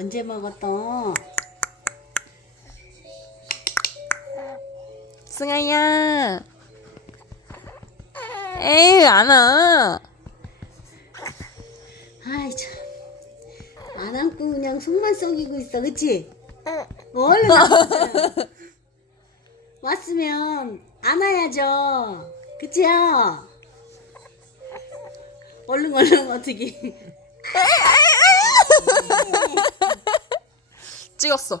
언제 먹었어? 승아야. 에이, 안 와. 아이 참. 안 안고 그냥 속만 썩이고 있어, 그치? 얼른 안고 왔으면 안아야죠, 그치요? 얼른 어떻게? 찍었어.